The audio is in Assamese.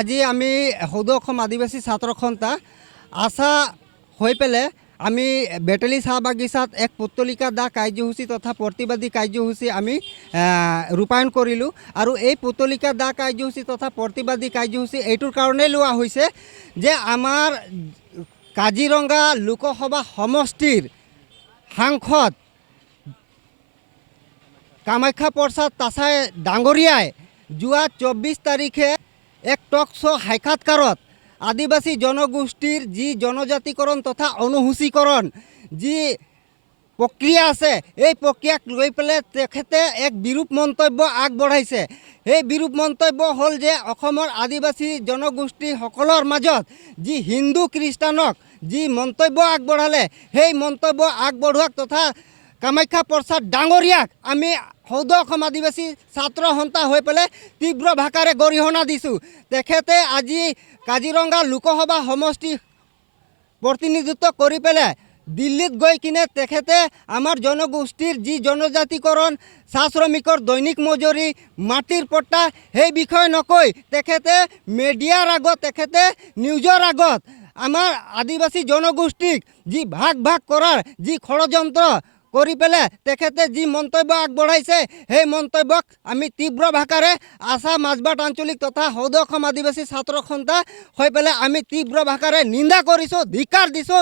আজি আমি সৌদ অসম আদিবাসী ছাত্ৰ সন্থা আশা হৈ পেলাই আমি বেটেলি চাহ বাগিচাত এক পুতলিকা দা কাৰ্যসূচী তথা প্ৰতিবাদী কাৰ্যসূচী আমি ৰূপায়ণ কৰিলোঁ। আৰু এই পুতলিকা দা কাৰ্যসূচী তথা প্ৰতিবাদী কাৰ্যসূচী এইটোৰ কাৰণেই লোৱা হৈছে যে আমাৰ কাজিৰঙা লোকসভা সমষ্টিৰ সাংসদ কামাখ্যা প্ৰসাদ তাছাই ডাঙৰীয়াই যোৱা 24 তাৰিখে এক টক শ্ব' সাক্ষাৎকাৰত আদিবাসী জনগোষ্ঠীৰ যি জনজাতিকৰণ তথা অনুসূচীকৰণ যি প্ৰক্ৰিয়া আছে এই প্ৰক্ৰিয়াক লৈ পেলাই তেখেতে এক বিৰূপ মন্তব্য আগবঢ়াইছে। এই বিৰূপ মন্তব্য হ'ল যে অসমৰ আদিবাসী জনগোষ্ঠীসকলৰ মাজত যি হিন্দু খ্ৰীষ্টানক যি মন্তব্য আগবঢ়ালে সেই মন্তব্য আগবঢ়োৱাক তথা কামাখ্যা প্ৰসাদ ডাঙৰীয়াক আমি সৌদ অসম আদিবাসী ছাত্ৰ সন্থা হৈ পেলাই তীব্ৰ ভাষাৰে গৰিহণা দিছোঁ। তেখেতে আজি কাজিৰঙা লোকসভা সমষ্টি প্ৰতিনিধিত্ব কৰি পেলাই দিল্লীত গৈ কিনে তেখেতে আমাৰ জনগোষ্ঠীৰ যি জনজাতিকৰণ চাহ শ্ৰমিকৰ দৈনিক মজুৰি মাটিৰ পট্টা সেই বিষয়ে নকৈ তেখেতে মিডিয়াৰ আগত তেখেতে নিউজৰ আগত আমাৰ আদিবাসী জনগোষ্ঠীক যি ভাগ ভাগ কৰাৰ যি ষড়যন্ত্ৰ কৰি পেলাই তেখেতে যি মন্তব্য আগবঢ়াইছে সেই মন্তব্যক আমি তীব্ৰ ভাষাৰে আছাম মাজবাট আঞ্চলিক তথা সৌদ অসম আদিবাসী ছাত্ৰ সন্থা হৈ পেলাই আমি তীব্ৰ ভাষাৰে নিন্দা কৰিছোঁ, ধিক্কাৰ দিছোঁ।